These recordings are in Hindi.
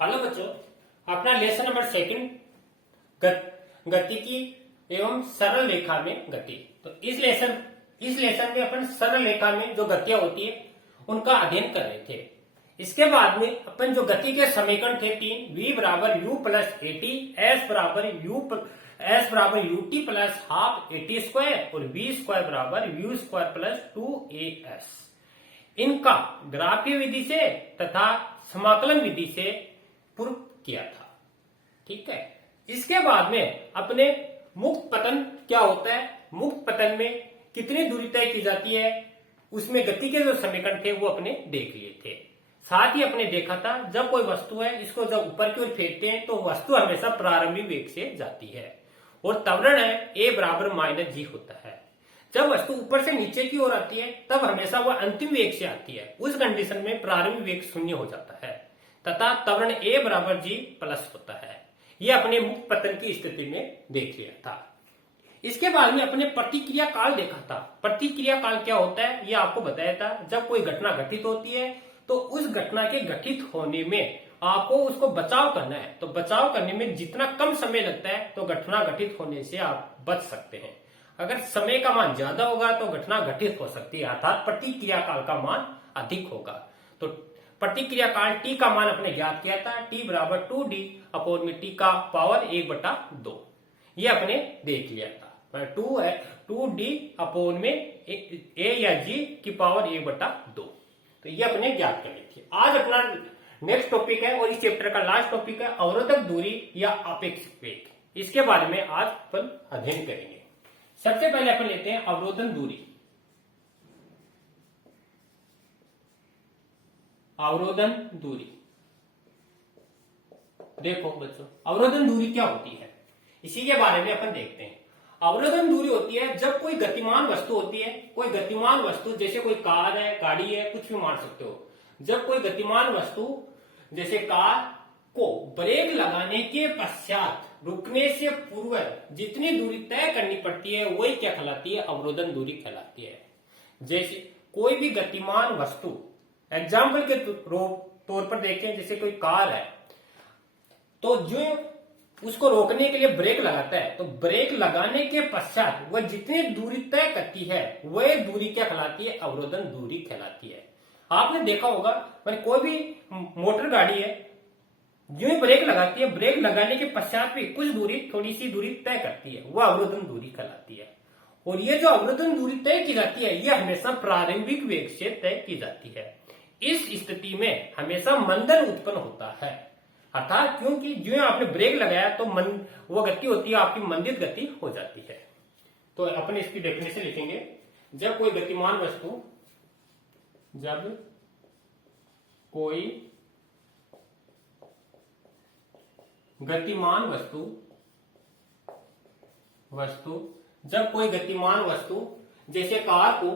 हेलो बच्चों, अपना लेसन नंबर सेकंड गतिकी एवं सरल रेखा में गति। तो इस लेसन में अपन सरल रेखा में जो गतियां होती है उनका अध्ययन कर रहे थे। इसके बाद में अपन जो गति के समीकरण थे तीन, v बराबर u प्लस एटी, s बराबर ut plus half eighty square और v स्क्वायर बराबर u स्क्वायर प्लस 2as, इनका ग्राफीय विधि से तथा समाकलन विधि से पूर्व किया था। ठीक है। इसके बाद में अपने मुक्त पतन क्या होता है, मुक्त पतन में कितनी दूरी तय की जाती है, उसमें गति के जो समीकरण थे वो अपने देख लिए थे। साथ ही अपने देखा था जब कोई वस्तु है इसको जब ऊपर की ओर फेंकते हैं तो वस्तु हमेशा प्रारंभिक वेग से जाती है और त्वरण है a बराबर माइनस जी होता है। जब वस्तु ऊपर से नीचे की ओर आती है तब हमेशा वह अंतिम वेग से आती है। उस कंडीशन में प्रारंभिक वेग शून्य हो जाता है तथा त्वरण a बराबर जी प्लस होता है। यह अपने मुक्त पतन की स्थिति में देख लिया था। इसके बाद में अपने प्रतिक्रिया काल देखा था। प्रतिक्रिया काल क्या होता है यह आपको बताया था। जब कोई घटना घटित होती है तो उस घटना के घटित होने में आपको उसको बचाव करना है। तो बचाव करने में जितना कम समय लगता है तो घटना घटित होने से आप बच सकते हैं। अगर समय का मान ज्यादा होगा तो घटना घटित हो सकती है, अर्थात प्रतिक्रिया काल का मान अधिक होगा। तो प्रतिक्रिया काल t का मान अपने ज्ञात किया था, t बराबर 2d अपॉन में t का पावर 1/2। ये अपने देख लिया था। 2d अपॉन में a या g की पावर 1/2। तो ये अपने ज्ञात करनी थी। आज अपना नेक्स्ट टॉपिक है और इस चैप्टर का लास्ट टॉपिक है अवरोधक दूरी या अपेक्षित वेग। इसके बारे में आज अपन अध्ययन करेंगे। सबसे पहले अपन लेते हैं अवरोधन दूरी। अवरोधन दूरी, देखो बच्चों अवरोधन दूरी क्या होती है इसी के बारे में अपन देखते हैं। अवरोधन दूरी होती है जब कोई गतिमान वस्तु होती है, कोई गतिमान वस्तु जैसे कोई कार है, गाड़ी है, कुछ भी मान सकते हो। जब कोई गतिमान वस्तु जैसे कार को ब्रेक लगाने के पश्चात रुकने से पूर्व जितनी दूरी तय करनी पड़ती है वही क्या कहलाती है, अवरोधन दूरी कहलाती है। जैसे कोई भी गतिमान वस्तु, एग्जाम्पल के तौर पर देखें, जैसे कोई कार है तो जो उसको रोकने के लिए ब्रेक लगाता है तो ब्रेक लगाने के पश्चात वह जितनी दूरी तय करती है वह दूरी क्या कहलाती है, अवरोधन दूरी कहलाती है। आपने देखा होगा मैंने कोई भी मोटर गाड़ी है जो ही ब्रेक लगाती है, ब्रेक लगाने के पश्चात भी कुछ दूरी, थोड़ी सी दूरी तय करती है, वह अवरोधन दूरी कहलाती है। और ये जो अवरोधन दूरी तय की जाती है यह हमेशा प्रारंभिक वेग से तय की जाती है। इस स्थिति में हमेशा मंदन उत्पन्न होता है, अर्थात क्योंकि जो आपने ब्रेक लगाया तो वो गति होती है आपकी मंदित गति हो जाती है। तो अपन इसकी डेफिनेशन लिखेंगे। जब कोई गतिमान वस्तु, जब कोई गतिमान वस्तु जब कोई गतिमान वस्तु जैसे कार को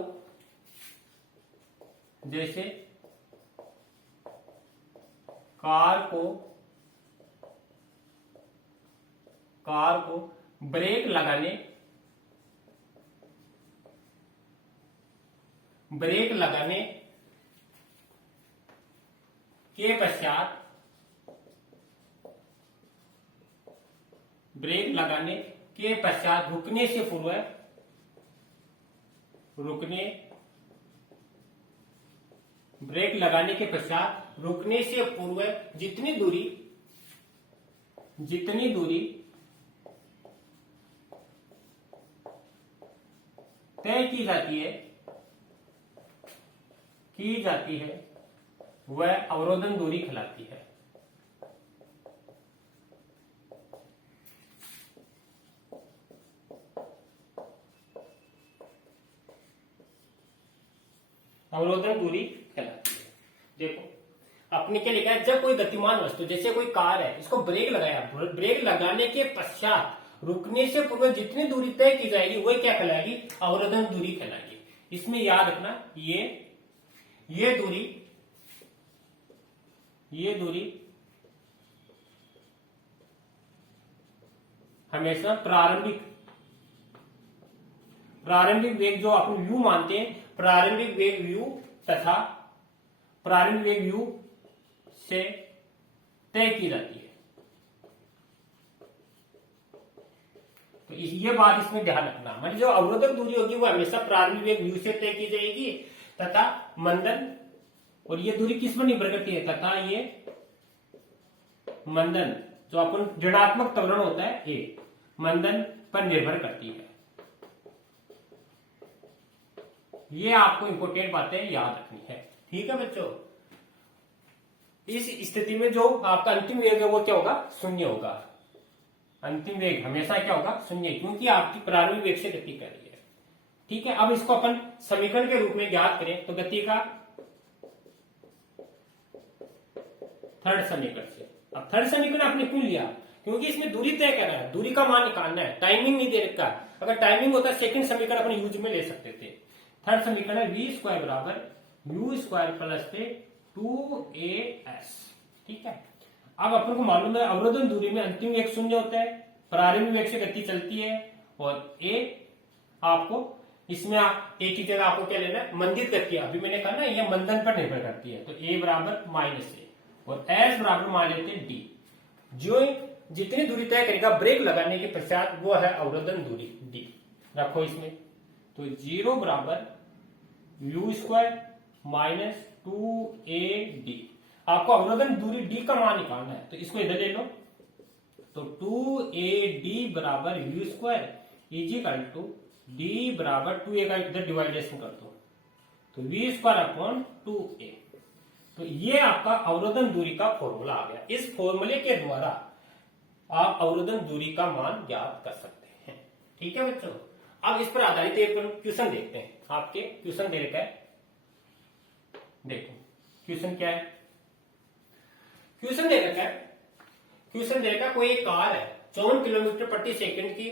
ब्रेक लगाने के पश्चात रुकने से पूर्व ब्रेक लगाने के पश्चात रुकने से पूर्व जितनी दूरी तय की जाती है वह अवरोधन दूरी कहलाती है। अवरोधन दूरी कहलाती है। देखो अपने क्या लिखा है, जब कोई गतिमान वस्तु जैसे कोई कार है इसको ब्रेक लगाया, ब्रेक लगाने के पश्चात रुकने से पूर्व जितनी दूरी तय की जाएगी वही क्या कहलाएगी, अवरोधन दूरी कहलाएगी। इसमें याद रखना ये दूरी हमेशा प्रारंभिक वेग जो अपन u मानते हैं, प्रारंभिक वेग u तथा प्रारंभिक वेग u से तय की जाती है। तो ये बात इसमें ध्यान रखना, मतलब जो अवरोधक दूरी होगी वो हमेशा प्रारंभिक वेग u से तय की जाएगी तथा मंदन, और ये दूरी किस पर निर्भर करती है, तथा ये मंदन जो अपन ऋणात्मक त्वरण होता है ए मंदन पर निर्भर करती है। ये आपको इंपोर्टेंट बातें याद रखनी है। ठीक है बच्चों, इस स्थिति में जो आपका अंतिम वेग है वो क्या होगा, शून्य होगा। अंतिम वेग हमेशा क्या होगा, शून्य, क्योंकि आपकी प्रारंभिक वेग से गति कर रही है। ठीक है, अब इसको अपन समीकरण के रूप में ज्ञात करें तो गति का थर्ड समीकरण से। अब थर्ड समीकरण आपने क्यों लिया, क्योंकि इसमें दूरी तय कर रहा है, दूरी का मान निकालना है, टाइमिंग नहीं दे रखा। अगर टाइमिंग होता सेकंड समीकरण अपन यूज में ले सकते थे। थर्ड समीकरण है v स्क्वायर बराबर u स्क्वायर प्लस पे 2as। ठीक है, अब अपन को मालूम है अवरोधन दूरी में अंतिम वेग शून्य होता है, प्रारंभिक वेग से गति चलती है, और a आपको इसमें a की जगह आपको क्या लेना है, मंदित गति। अभी मैंने कहा ना ये मंदन पर निर्भर करती है, तो a बराबर -a और s बराबर मान लेते हैं d। जो जितनी दूरी तय करेगा ब्रेक लगाने के पश्चात वो है अवरोधन दूरी d। रखो इसमें, तो 0 बराबर u स्क्वायर माइनस 2ad। आपको अवरोधन दूरी d का मान निकालना है, तो इसको इधर ले लो, तो 2ad बराबर u square is equal to d बराबर 2a का इधर डिवाइडेशन कर दो, तो v स्क्वायर अपॉन 2a। तो ये आपका अवरोधन दूरी का फॉर्मूला आ गया। इस फॉर्मूले के द्वारा आप अवरोधन दूरी का मान ज्ञात कर सकते हैं। ठीक है बच्चों, अब इस पर आधारित एक क्वेश्चन देखते हैं। आपके क्वेश्चन दे रखा है, देखो क्वेश्चन क्या है। क्वेश्चन दे रखा है, क्वेश्चन दे रखा कोई एक कार है 54 किलोमीटर प्रति सेकंड की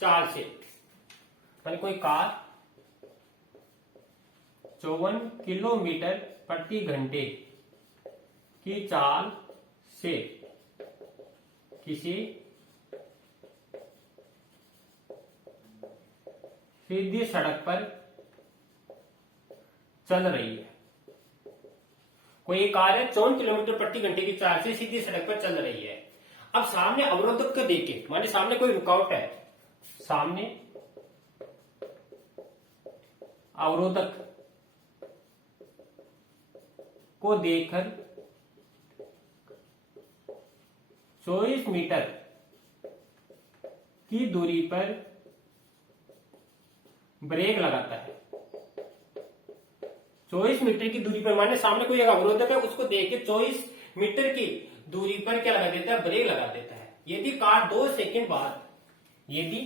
चाल से, यानी कोई कार 54 किलोमीटर प्रति घंटे की चाल से किसी सीधी सड़क पर चल रही है। कोई कार है 54 किलोमीटर प्रति घंटे की चाल से सीधी सड़क पर चल रही है। अब सामने अवरोधक को देखे, माने सामने कोई रुकावट है, सामने अवरोधक को देखकर 24 मीटर की दूरी पर ब्रेक लगाता है। 24 मीटर की दूरी पर, माने सामने कोई एक अवरोधक है, उसको देख के 24 मीटर की दूरी पर क्या लगा देता है, ब्रेक लगा देता है। यदि कार 2 सेकंड बाद, यदि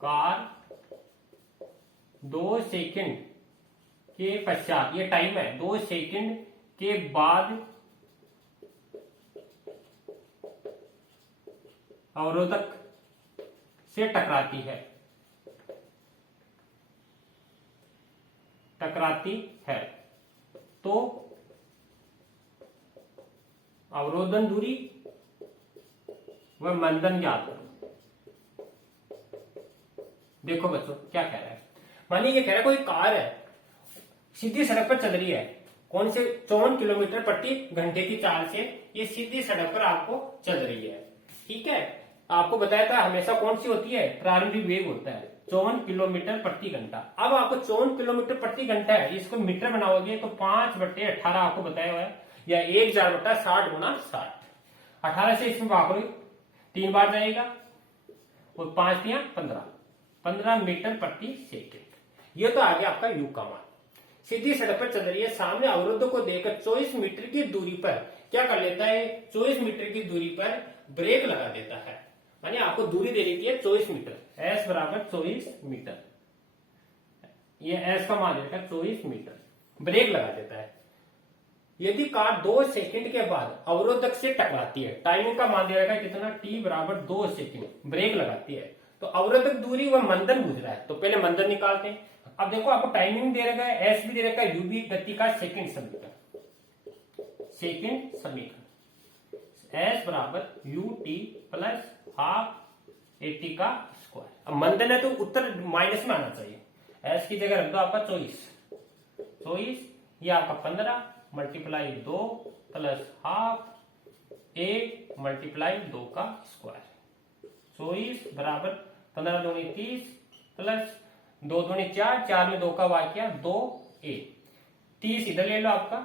कार 2 सेकंड के पश्चात, ये टाइम है, 2 सेकंड के बाद अवरोधक से टकराती है, तो अवरोधन दूरी व मंदन ज्ञात करो। देखो बच्चों क्या कह रहा है, मानिए ये कह रहा है कोई कार है सीधी सड़क पर चल रही है, कौन से 54 किलोमीटर प्रति घंटे की चाल से ये सीधी सड़क पर आपको चल रही है। ठीक है, आपको बताया था हमेशा कौन सी होती है, प्रारंभिक वेग होता है 54 किलोमीटर प्रति घंटा। अब आपको 54 किलोमीटर प्रति घंटा है, इसको मीटर बनाओगे तो 5/18 आपको बताया हुआ है, या 1000/60 गुना 60। 18 से इसमें भाग 3 बार जाएगा, और 5 दिया 15 मीटर प्रति सेकेंड। ये तो आ गया आपका यू का मान। सीधी सड़क पर चल रही है, सामने अवरोधों को देकर 24 मीटर की दूरी पर क्या कर लेता है, 24 मीटर की दूरी पर ब्रेक लगा देता है। यानी आपको दूरी दे देती है 24 मीटर, s बराबर 24 मीटर, ये s का मान देता है 24 मीटर, ब्रेक लगा देता है। यदि कार 2 सेकंड के बाद अवरोधक से टकराती है, टाइमिंग का मान दिया गया कितना, t बराबर 2 सेकंड, ब्रेक लगाती है, तो अवरोधक दूरी व मंदन पूछ रहा है, तो पहले मंदन निकालते हैं। अब देखो आपको टाइमिंग दे रखा है, एस भी दे रखा है, यू भी, गति का सेकंड समीकरण एस बराबर यू टी प्लस हाफ 80 का स्क्वायर। अब मंदन है तो उत्तर माइनस में आना चाहिए, एस की जगह रख दो आपका 24, ये आपका 15 multiply 2 plus half a multiply 2 का स्क्वायर। 24 बराबर 15 दूनी 30 प्लस 2 दूनी 4, 4 में 2 का वार किया 2a। 30 इधर ले लो आपका,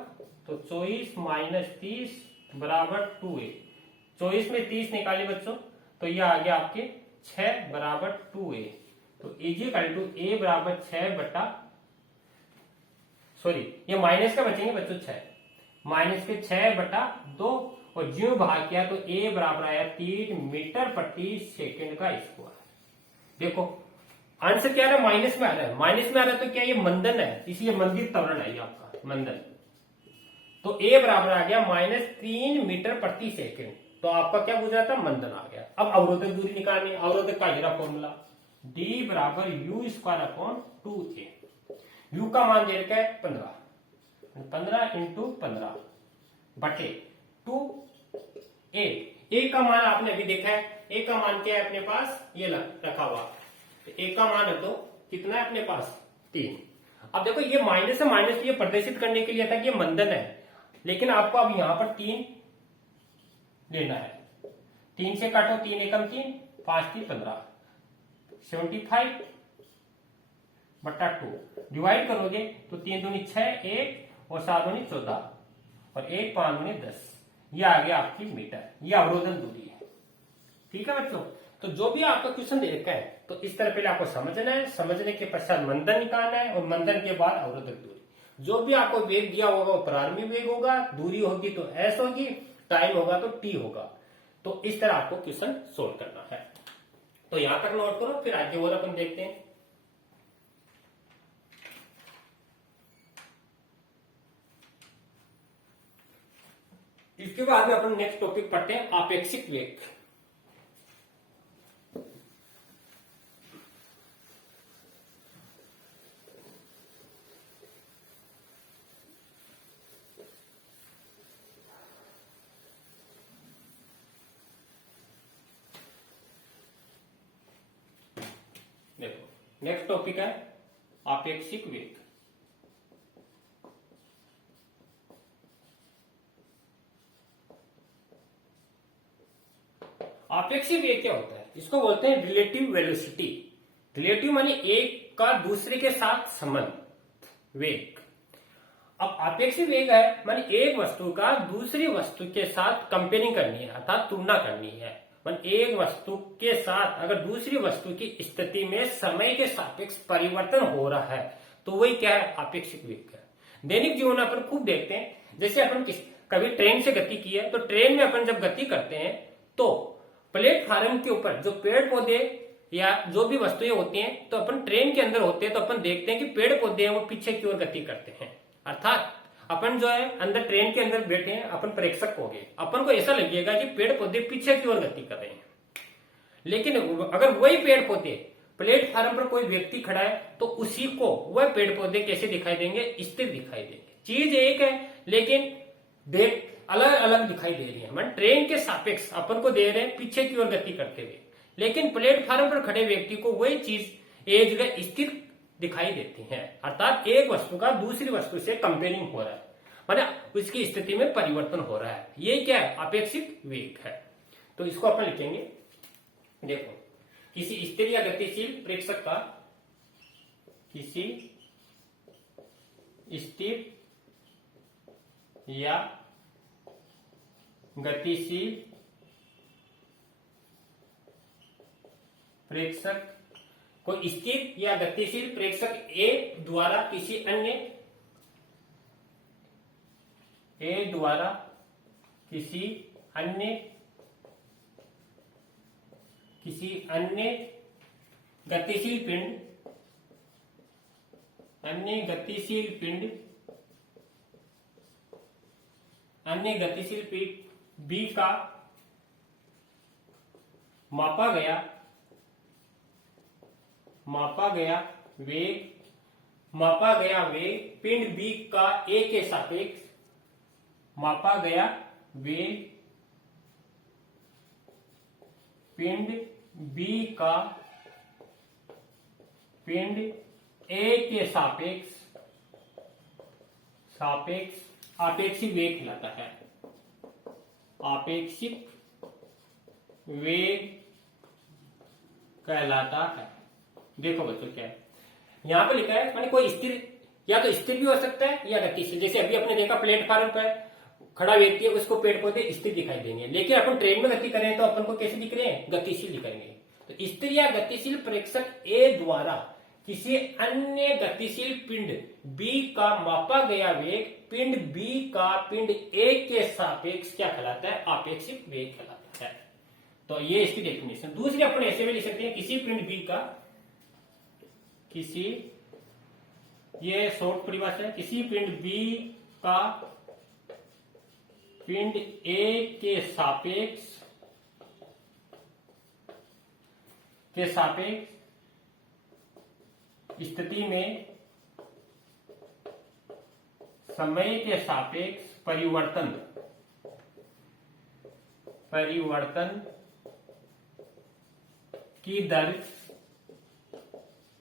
तो 24 माइनस 30 बराबर 2a। 24 में 30 निकाले बच्चों, तो ये आ गया आपके 6 बराबर 2a। तो इजिकल टू a बराबर 6 बटा, सॉरी ये माइनस का बचेंगे बच्चों 6, माइनस के 6 बटा 2, और ज्यों भाग किया तो a बराबर आया 3 मीटर प्रति सेकंड का स्क्वायर। देखो आंसर क्या आ रहा है, माइनस में आ रहा है। माइनस में आ रहा है तो क्या ये मंदन है, इसलिए मंदिर त्वरण है ये आपका मंदन। तो a बराबर आ गया -3 मीटर प्रति सेकंड। तो आपका क्या गुजरा था, मंदन आ गया। अब अवरोधक दूरी निकालनी, अवरोधक का जरा फॉर्मूला d बराबर you square upon 2a। You का मान दे रखा है 15, 15 इंटू 15 बटे 2a। a का मान आपने अभी देखा है, a का मान क्या है अपने पास, ये रखा हुआ। तो a का मान है तो कितना है अपने पास 3। अब देखो ये माइनस से माइनस ये प्रदर्शित करने के लिए था कि ये मंदन है, लेकिन आपको अब यहां पर 3 लेना है। 3 से काटो, 3 एकम 3, 5 3 15, 75 बटा 2 डिवाइड करोगे तो 3 दूनी 6, 1 और 7 दूनी 14 और 1 5 दूनी 10। ये आ गया आपकी मीटर, ये अवरोधन दूरी है। ठीक है बच्चों, तो जो भी आपका क्वेश्चन दे रखा है तो इस तरह पहले आपको समझना है, समझने के पश्चात मंदन निकालना है और मंदन के बाद अवरोधक दूरी। जो भी आपको वेग दिया होगा वो प्रारंभिक वेग होगा, दूरी होगी तो एस होगी, टाइम होगा तो टी होगा। तो इस तरह आपको क्वेश्चन सोल्व करना है। तो यहां तक नोट करो, फिर आगे और अपन देखते हैं। इसके बाद में अपन नेक्स्ट टॉपिक पढ़ते हैं आपेक्षिक वेग। देखो नेक्स्ट टॉपिक है आपेक्षिक वेग। आपेक्षिक वेग क्या होता है, इसको बोलते हैं रिलेटिव वेलोसिटी। रिलेटिव मानी एक का दूसरे के साथ संबंध वेग। अब आपेक्षिक वेग है मानी एक वस्तु का दूसरी वस्तु के साथ कंपेयरिंग करनी है, अर्थात तुलना करनी है। एक वस्तु के साथ अगर दूसरी वस्तु की स्थिति में समय के सापेक्ष परिवर्तन हो रहा है तो वही क्या है, आपेक्षिक वेग है। दैनिक जीवन में अपन खूब देखते हैं, जैसे अपन कभी ट्रेन से गति की है तो ट्रेन में अपन जब गति करते हैं तो प्लेटफार्म के ऊपर जो पेड़ पौधे या जो भी वस्तुएं होती हैं, तो अपन ट्रेन के अंदर होते हैं तो अपन देखते हैं कि पेड़ पौधे हैं वो पीछे की ओर गति करते हैं। अर्थात अपन जो है अंदर ट्रेन के अंदर बैठे हैं, अपन प्रेक्षक हो गए, अपन को ऐसा लगेगा कि पेड़ पौधे पीछे की ओर गति कर रहे हैं। लेकिन अगर वही पेड़ पौधे प्लेटफार्म पर कोई व्यक्ति खड़ा है तो उसी को वह पेड़ पौधे कैसे दिखाई देंगे, स्थिर दिखाई देंगे। चीज एक है लेकिन देख अलग अलग दिखाई दे रही है। मतलब ट्रेन के सापेक्ष अपन को दे रहे हैं पीछे की ओर गति करते हुए, लेकिन प्लेटफार्म पर खड़े व्यक्ति को वही चीज एक जगह स्थिर दिखाई देती है। अर्थात एक वस्तु का दूसरी वस्तु से कंपेयरिंग हो रहा है, मतलब उसकी स्थिति में परिवर्तन हो रहा है। ये क्या है, आपेक्षिक वेग है। तो इसको अपन लिखेंगे, देखो किसी स्थिर या गतिशील प्रेक्षक का, किसी स्थिर या गतिशील प्रेक्षक को स्थिर या गतिशील प्रेक्षक ए द्वारा किसी अन्य गतिशील पिंड बी का मापा गया वेग पिंड बी का ए के सापेक्ष मापा गया वेग पिंड बी का पिंड ए के सापेक्ष आपेक्षिक वेग कहलाता है। आपेक्षिक वेग कहलाता है। देखो बच्चों क्या है यहां पे लिखा है, माने कोई स्थिर, या तो स्थिर भी हो सकता है या गतिशील। जैसे अभी अपने देखा प्लेटफॉर्म पर खड़ा व्यक्ति है, उसको पेड़ पौधे स्थिर दिखाई देंगे, लेकिन अपन ट्रेन में गति करें तो अपन को कैसे दिख रहे हैं, गतिशील दिखाएंगे। तो स्थिर या गतिशील प्रेक्षक ए द्वारा किसी अन्य गतिशील पिंड बी का मापा गया वेग पिंड बी का पिंड ए के सापेक्ष क्या कहलाता है, आपेक्षिक वेग कहलाता है। तो ये इसकी डेफिनेशन। दूसरी अपन ऐसे में लिख सकते हैं, किसी पिंड बी का, किसी, ये शॉर्ट परिभाषा है, किसी पिंड बी का पिंड ए के सापेक्ष स्थिति में समय के सापेक्ष परिवर्तन की दर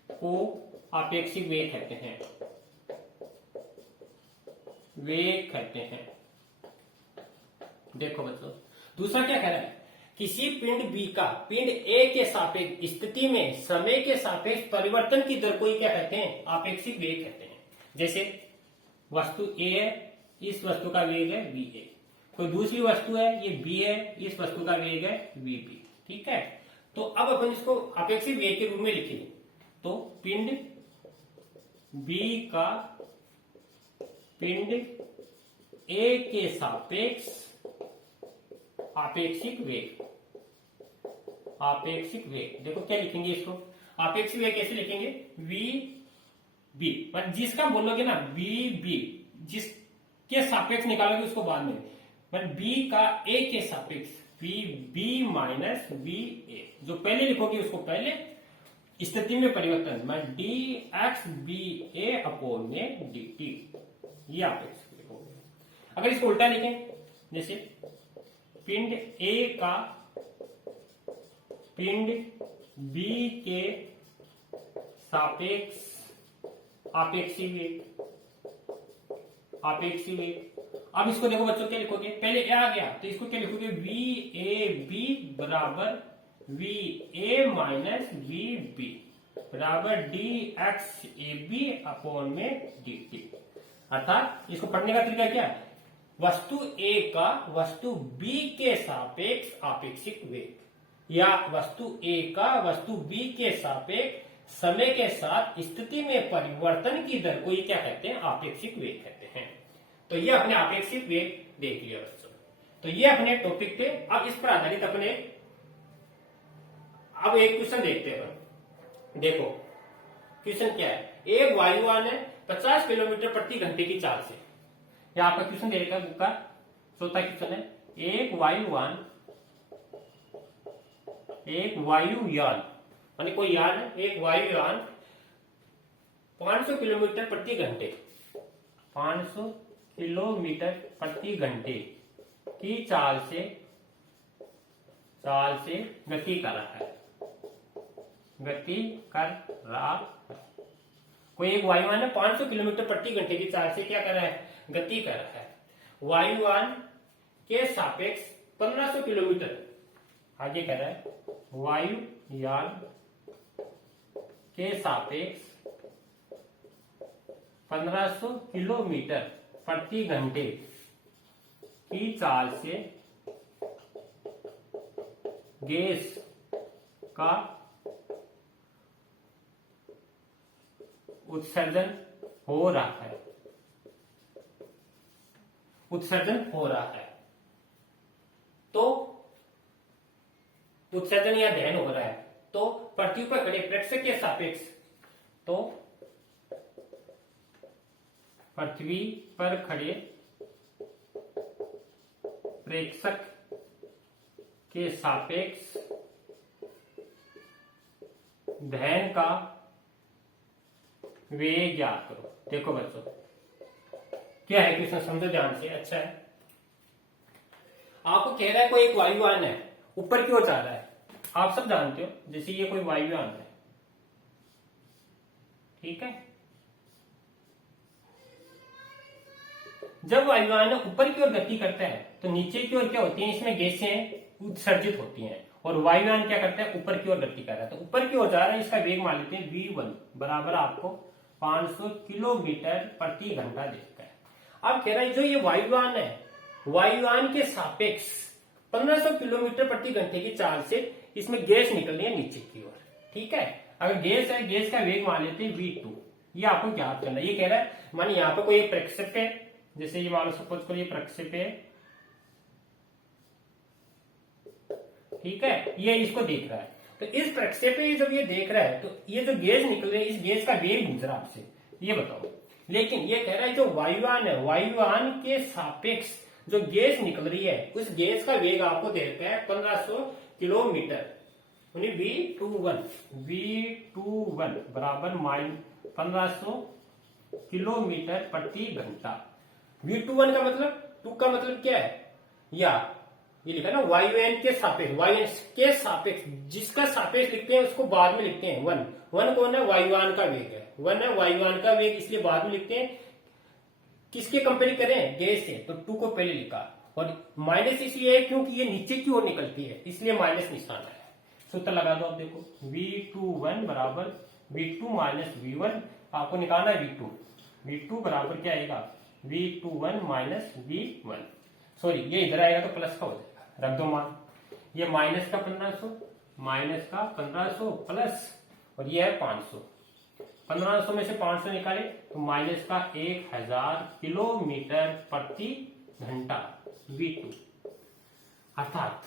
को आपेक्षिक वेग कहते हैं, देखो बच्चों दूसरा क्या कह रहा है, किसी पिंड बी का पिंड ए के सापेक्ष स्थिति में समय के सापेक्ष परिवर्तन की दर को ही क्या कहते हैं, आपेक्षिक वेग कहते हैं। जैसे वस्तु ए है, इस वस्तु का वेग है वी ए, कोई दूसरी वस्तु है ये बी है, इस वस्तु का वेग है वी बी। ठीक है, तो अब अपन इसको आपेक्षिक वेग के रूप में लिखेंगे। तो पिंड बी का पिंड ए के सापेक्ष आपेक्षिक वेग, देखो क्या लिखेंगे इसको, आपेक्षिक वेग कैसे लिखेंगे, वी बी, पर जिसका बोलोगे ना वी बी, जिसके सापेक्ष निकालोगे उसको बाद में, पर बी का ए के सापेक्ष V B minus V A, जो पहले लिखोगे उसको पहले, स्थिति में परिवर्तन मैं D X B A upon में डी टी, ये आपेक्षिक वेग हो गया। अगर इसको उल्टा लिखें, जैसे पिंड ए का पिंड बी के सापेक्ष आपेक्षिक वेग। अब इसको देखो बच्चों क्या लिखोगे, पहले ए आ गया तो इसको क्या लिखोगे, वी ए बी बराबर V A minus V B बराबर D X A B upon में डी टी। अर्थात इसको पढ़ने का तरीका क्या है, वस्तु ए का वस्तु बी के सापेक्ष आपेक्षिक वेग, या वस्तु ए का वस्तु बी के सापेक्ष समय के साथ स्थिति में परिवर्तन की दर को ये क्या कहते हैं, आपेक्षिक वेग कहते हैं। तो ये अपने आपेक्षिक वेग देख लिया बच्चों। तो ये अपने टॉपिक थे। अब इस पर आधारित अपने अब एक क्वेश्चन देखते हैं। देखो क्वेश्चन क्या है, एक वायुयान है 50 किलोमीटर प्रति घंटे की चाल से, यह आपका क्वेश्चन देगा बुक का चौथा क्वेश्चन है, एक वायुयान माने कोई यान है, एक वायुयान 500 किलोमीटर प्रति घंटे 500 किलोमीटर प्रति घंटे की चाल से गति कर रहा है, कोई एक वायुयान है 500 किलोमीटर प्रति घंटे की चाल से क्या कर रहा है, गति कर रहा है। वायुयान के सापेक्ष 1500 किलोमीटर, आगे कह रहा है वायुयान के सापेक्ष 1500 किलोमीटर प्रति घंटे की चाल से गैस का उत्सर्जन हो रहा है, तो उत्सर्जन या दहन हो रहा है, तो पृथ्वी पर खड़े प्रेक्षक के सापेक्ष, तो पृथ्वी पर खड़े प्रेक्षक के सापेक्ष दहन का वेग ज्ञात करो। देखो बच्चों क्या है क्वेश्चन, समझो ध्यान से, अच्छा है। आपको कह रहा है कोई एक वायुयान है, ऊपर की ओर जा रहा है, आप सब जानते हो, जैसे ये कोई वायुयान है, ठीक है, जब वायुयान ऊपर की ओर गति करता है तो नीचे की ओर क्या होती है, इसमें गैसें उत्सर्जित होती हैं, और वायुयान क्या करता है, ऊपर की ओर गति कर रहा है, तो ऊपर की ओर जा रहा है, इसका वेग मान लेते हैं v1 बराबर आपको 500 किलोमीटर प्रति घंटा देता है। अब कह रहा है जो ये वायुयान है, वायुयान के सापेक्ष 1500 किलोमीटर प्रति घंटे की चाल से इसमें गैस निकल रही है नीचे की ओर। ठीक है, अगर गैस है, गैस का वेग मान लेते हैं v2, ये आपको ज्ञात करना है। ये कह रहा है मानिए यहाँ पे कोई एक प्रक्षेप है, जैसे ये मान लो सपोज करो ये प्रक्षेप है, ठीक है, ये इसको देख रहा है, तो इस प्रक्षेप पे जब ये देख रहा है तो ये जो गैस निकल रही है, इस गैस का वेग पूछ रहा है आपसे, ये बताओ। लेकिन ये कह रहा है जो वायुयान है, वायुयान के सापेक्ष जो गैस निकल रही है, उस गैस का वेग आपको देता है 1500 किलोमीटर, V21 बराबर 1500 किलोमीटर प्रति घंटा। V21 का मतलब, टू का मतलब क्या है, या ये लिखा ना वायुयान के सापेक्ष, वायुयान के सापेक्ष, जिसका सापेक्ष लिखते हैं उसको बाद में लिखते हैं वन। वन कौन है, वायुयान का वेग है, वन है वायुयान का वेग, इसलिए बाद में लिखते हैं। किसके कंपेयर करें, गैस से, तो टू को पहले लिखा, और माइनस इसलिए है क्योंकि ये नीचे की ओर निकलती है, इसलिए माइनस निशान है। सूत्र लगा दो आप, देखो V21 बराबर V2 माइनस V1, आपको निकालना है V2, V2 बराबर क्या आएगा, V21 माइनस V1, सॉरी ये इधर आएगा तो प्लस का हो जाएगा, रख दो मान, ये माइनस का 1500, माइनस का 1500 प्लस, और ये है 500, 1500 में से 500 निकाले तो माइनस का 1000 किलोमीटर प्रति घंटा V2। अर्थात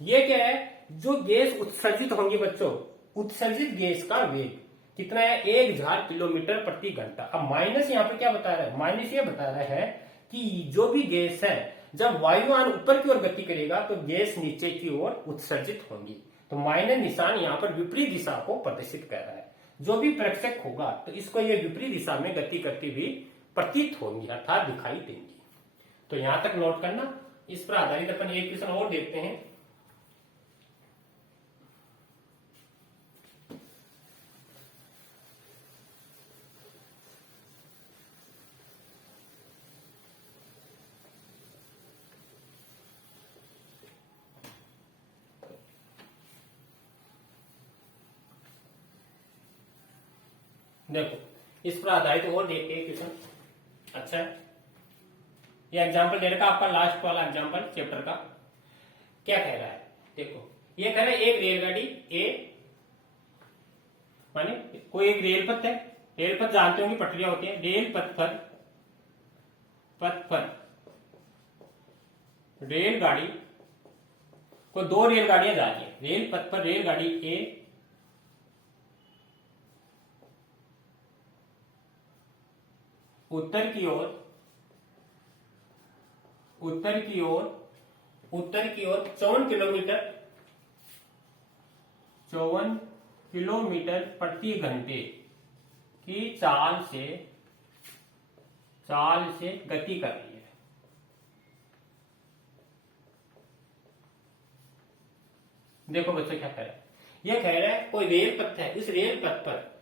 ये क्या है, जो गैस उत्सर्जित होंगी बच्चों, उत्सर्जित गैस का वेग कितना है, 1000 किलोमीटर प्रति घंटा। अब माइनस यहाँ पे क्या बता रहा है, माइनस ये बता रहा है कि जो भी गैस है, जब वायुयान ऊपर की ओर गति करेगा तो गैस नीचे की ओर उत्सर्जित होंगी, तो माइनस निशान यहाँ पर विपरीत दिशा को प्रदर्शित कर रहा है। जो भी प्रक्षेप होगा तो इसको ये विपरीत दिशा में गति करती हुई प्रतीत होंगी, अर्थात दिखाई देंगी। तो यहां तक नोट करना। इस पर आधारित अपन एक क्वेश्चन और देखते हैं। देखो इस पर आधारित और देखते हैं क्वेश्चन। अच्छा, ये एग्जांपल दे रखा आपका लास्ट वाला एग्जांपल चैप्टर का। क्या कह रहा है, देखो ये कह रहा है एक रेलगाड़ी ए, माने कोई एक रेल पथ है, रेल पथ जानते होंगे पटरियां होती है, रेल पथ पर रेलगाड़ी को, दो रेलगाड़ियां जा रही है, रेल पथ पर रेलगाड़ी ए उत्तर की ओर 54 किलोमीटर प्रति घंटे की चाल से गति कर रही है। देखो बच्चों क्या कह रहा है, यह कह रहा है कोई रेल पथ है, इस रेल पथ पर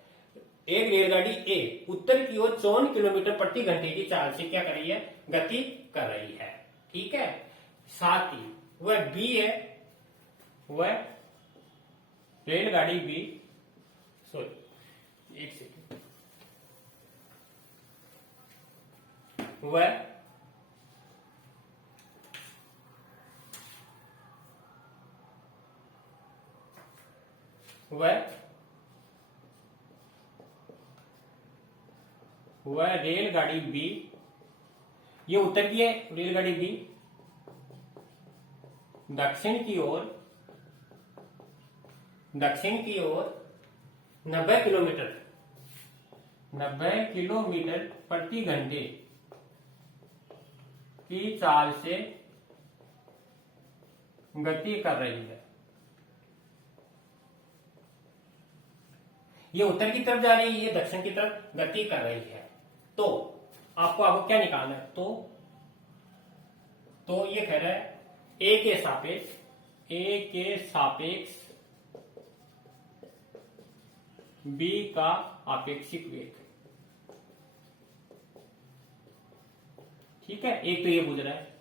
एक रेलगाड़ी ए उत्तर की ओर 54 किलोमीटर प्रति घंटे की चाल से क्या कर रही है, गति कर रही है। ठीक है, साथ ही वह बी है, वह रेलगाड़ी बी, सॉरी एक सेकेंड, वह रेलगाड़ी बी, ये उत्तर की है रेलगाड़ी बी, दक्षिण की ओर 90 किलोमीटर प्रति घंटे की चाल से गति कर रही है। ये उत्तर की तरफ जा रही है, ये दक्षिण की तरफ गति कर रही है। तो आपको क्या निकालना है, तो ये कह रहा है ए के सापेक्ष बी का आपेक्षिक वेग। ठीक है, एक तो ये पूछ रहा है।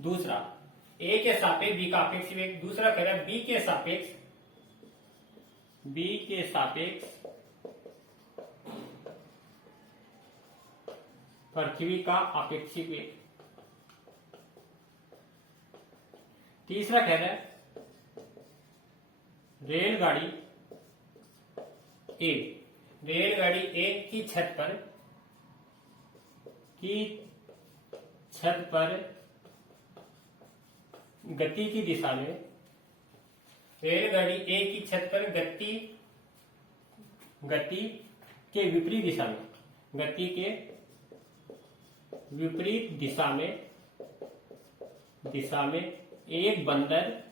दूसरा ए के सापेक्ष बी का आपेक्षिक वेग, दूसरा कह रहा है बी के सापेक्ष पृथ्वी का आपेक्षिक वेग। तीसरा कह रहा है रेलगाड़ी ए की छत पर गति की दिशा में, रेलगाड़ी ए की छत पर गति के विपरीत दिशा में, गति के विपरीत दिशा में एक बंदर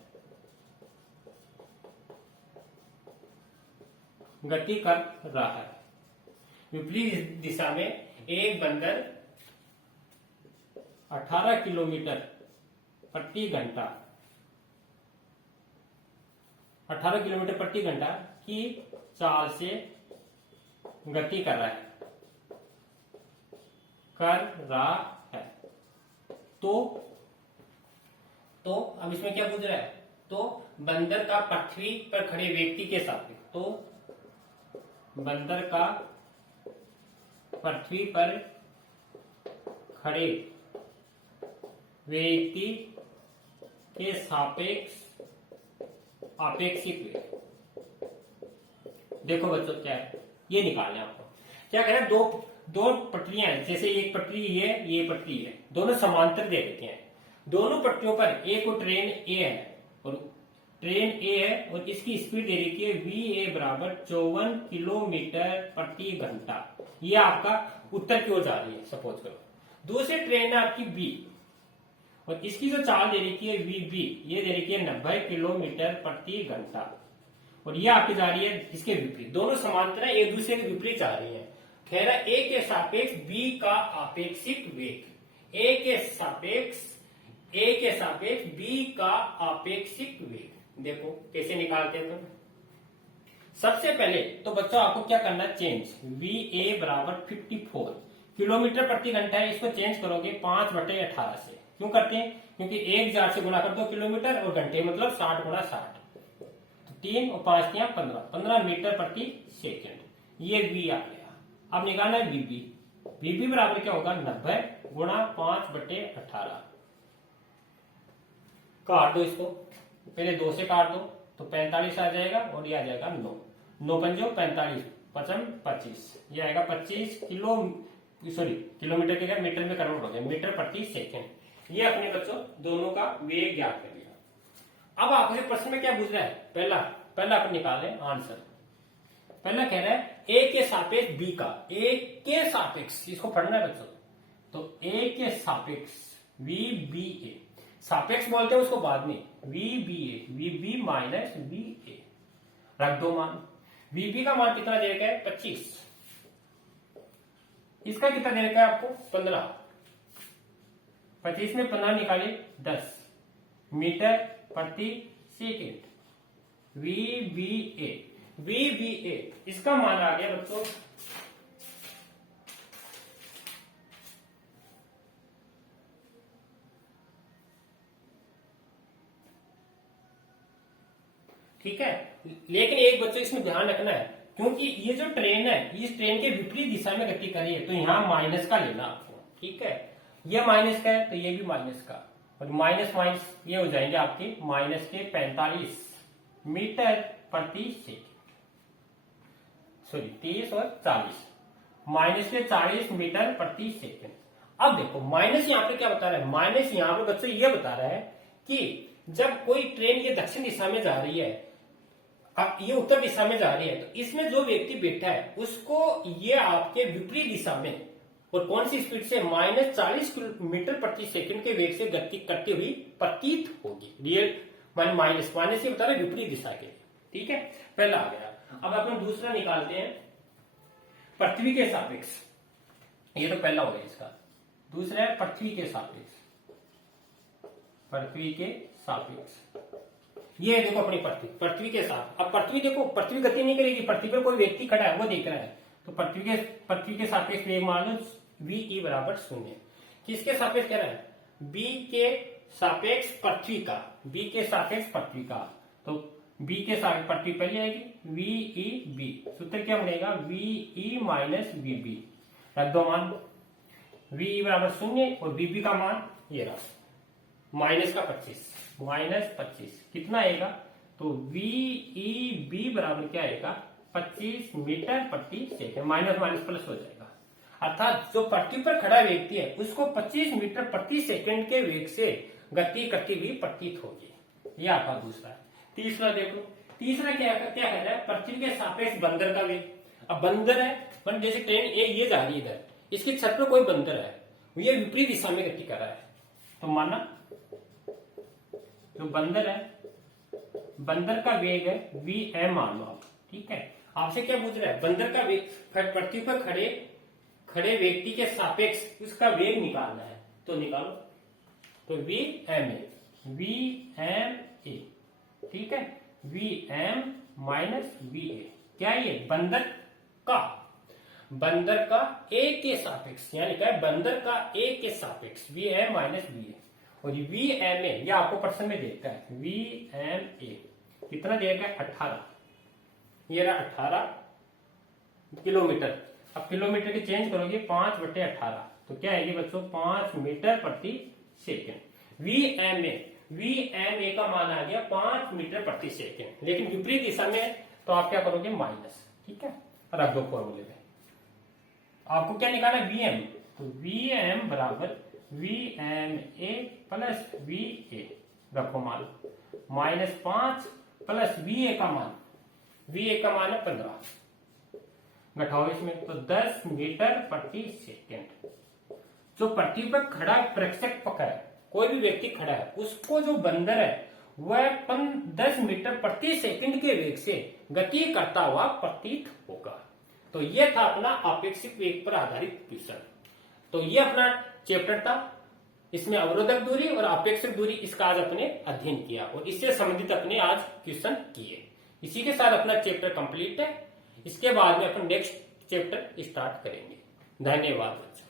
गति कर रहा है। विपरीत दिशा में एक बंदर 18 किलोमीटर प्रति घंटा की चाल से गति कर रहा है। तो अब इसमें क्या पूछ रहा है? तो बंदर का पृथ्वी पर खड़े व्यक्ति के सापेक्ष, तो बंदर का पृथ्वी पर खड़े व्यक्ति के सापेक्ष आपेक्षिक वेग। देखो बच्चों क्या है, ये निकालना है आपको। क्या कह रहे हैं, दो पटरियां हैं, जैसे एक पटरी ये पटरी है, दोनों समांतर दे देते हैं। दोनों पटरियों पर एक को ट्रेन ए है और इसकी स्पीड दे रखी है VA बराबर 54 किलोमीटर प्रति घंटा। ये आपका उत्तर की ओर जा रही है सपोज करो। दूसरी ट्रेन है आपकी बी और इसकी जो चाल दे रखी है VB, ये दे रखी है 90 किलोमीटर प्रति घंटा और ये आपकी जा रही है इसके विपरीत। दोनों समांतर है, एक दूसरे के विपरीत जा रही है। कह रहा ए के सापेक्ष बी का आपेक्षिक वेग, ए के सापेक्ष बी का आपेक्षिक वेग। देखो कैसे निकालते हैं तुम। सबसे पहले तो बच्चों आपको क्या करना है, चेंज VA बराबर 54 किलोमीटर प्रति घंटा है, इसको चेंज करोगे 5/18 से। क्यों करते हैं? क्योंकि 1000 से गुणा कर दो किलोमीटर और घंटे मतलब 60 गुणा 60, तो 3 और 5 या 15 मीटर प्रति सेकेंड। ये V आ गया। अब निकालना है VB बराबर क्या होगा, 90 गुणा 5/18। काट दो इसको, पहले 2 से काट दो तो 45 आ जाएगा और ये आ जाएगा 9 पंजो 45, 25, ये आएगा 25 किलोमीटर के मीटर में कन्वर्ट हो गया, मीटर प्रति सेकेंड। ये अपने बच्चों दोनों का वेग ज्ञात कर लिया। अब आपसे प्रश्न में क्या पूछ रहा है, पहला अपन निकाले आंसर। पहला कह रहा है ए के सापेक्ष बी का, ए के सापेक्ष, इसको पढ़ना है बच्चों। तो ए के सापेक्ष VBA, सापेक्ष बोलते हैं उसको बाद में, VB माइनस VA रख दो मान। VB का मान कितना दे रखा है, 25। इसका कितना दे रखा है आपको, 15। 25 में 15 निकाले 10 मीटर प्रति सेकेंड। VBA इसका मान आ गया बच्चों ठीक है। लेकिन एक बच्चों इसमें ध्यान रखना है, क्योंकि ये जो ट्रेन है इस ट्रेन के विपरीत दिशा में गति कर रही है, तो यहाँ माइनस का लेना आपको। ठीक है, ये माइनस का है तो ये भी माइनस का, और माइनस माइनस ये हो जाएंगे आपके माइनस के 45 मीटर प्रति सेकेंड, सॉरी 30 और 40, माइनस के 40 मीटर प्रति सेकेंड। अब देखो माइनस यहाँ पे क्या बता रहा है, माइनस यहाँ पे बच्चों ये बता रहा है कि जब कोई ट्रेन ये दक्षिण दिशा में जा रही है, अब ये उत्तर दिशा में जा रही है, तो इसमें जो व्यक्ति बैठा है उसको ये आपके विपरीत दिशा में और कौन सी स्पीड से, -40 किलोमीटर प्रति सेकंड के वेग से गति करती हुई प्रतीत होगी। रियल माइनस ये बता रहा है विपरीत दिशा के। ठीक है, पहला आ गया। अब अपन दूसरा निकालते हैं पृथ्वी के सापेक्ष। ये तो पहला हो गया इसका। दूसरा है पृथ्वी के सापेक्ष, पृथ्वी के सापेक्ष। ये देखो अपनी पृथ्वी के साथ। अब पृथ्वी देखो, पृथ्वी गति नहीं करेगी, पृथ्वी पर कोई व्यक्ति खड़ा है वो देख रहा है, तो पृथ्वी के सापेक्ष वेग मान लो VE बराबर 0। किसके सापेक्ष कह रहा है? बी के सापेक्ष पृथ्वी का, बी के सापेक्ष पृथ्वी का। तो बी के सापेक्ष पृथ्वी पहले आएगी, वी बी, सूत्र क्या बनेगा? वी माइनस वी बी, रख दो मान, वी बराबर 0 और बीबी का मान ये रहा माइनस का 25, माइनस 25 कितना आएगा? तो वी बी बराबर क्या आएगा? 25 मीटर प्रति सेकंड, माइनस माइनस प्लस हो जाएगा। अर्थात जो पृथ्वी पर खड़ा व्यक्ति है उसको 25 मीटर प्रति सेकंड के वेग से गति करती हुई प्रतीत होगी। ये आपका दूसरा है। तीसरा देखो, तीसरा क्या क्या कह रहा है? पृथ्वी के सापेक्ष बंदर का वेग। अब बंदर है, जैसे ट्रेन ये जा रही है इधर, इसकी छत पर कोई बंदर है, ये विपरीत दिशा में गति कर रहा है, तो माना जो बंदर है, बंदर का वेग है वी एम मान लो आप, ठीक है। आपसे क्या पूछ रहा है? बंदर का वेग, पृथ्वी पर खड़े व्यक्ति के सापेक्ष उसका वेग निकालना है, तो निकालो। तो वी एम ए, ठीक है, V M minus V A, क्या है ये? बंदर का ए के सापेक्ष, यानी क्या है? बंदर का ए के सापेक्ष V M minus V A, और वी एम ए ये आपको प्रश्न में देखता है, वी एम ए कितना देगा? 18, ये रहा 18 किलोमीटर। अब किलोमीटर की चेंज करोगे 5/18, तो क्या आएगी बच्चों? 5 मीटर प्रति सेकेंड। वी एम ए का मान आ गया 5 मीटर प्रति सेकेंड, लेकिन विपरीत दिशा में, तो आप क्या करोगे? माइनस, ठीक है। रख दो फॉर्मूले में। आपको क्या निकाला? वी एम, तो वी एम बराबर V M A plus V A, रखो मान, -5 प्लस वी ए का मान, वी ए का मान है 15, घटाओ इसमें, तो 10 मीटर प्रति सेकेंड। जो पृथ्वी पर खड़ा प्रेक्षक पकड़ है, कोई भी व्यक्ति खड़ा है, उसको जो बंदर है वह 10 मीटर प्रति सेकंड के वेग से गति करता हुआ प्रतीत होगा। तो यह था अपना आपेक्षिक वेग पर आधारित क्वेश्चन। तो ये अपना चैप्टर था, इसमें अवरोधक दूरी और आपेक्षिक दूरी इसका आज अपने अध्ययन किया और इससे संबंधित अपने आज क्वेश्चन किए। इसी के साथ अपना चैप्टर कंप्लीट है। इसके बाद में अपन नेक्स्ट चैप्टर स्टार्ट करेंगे। धन्यवाद बच्चों।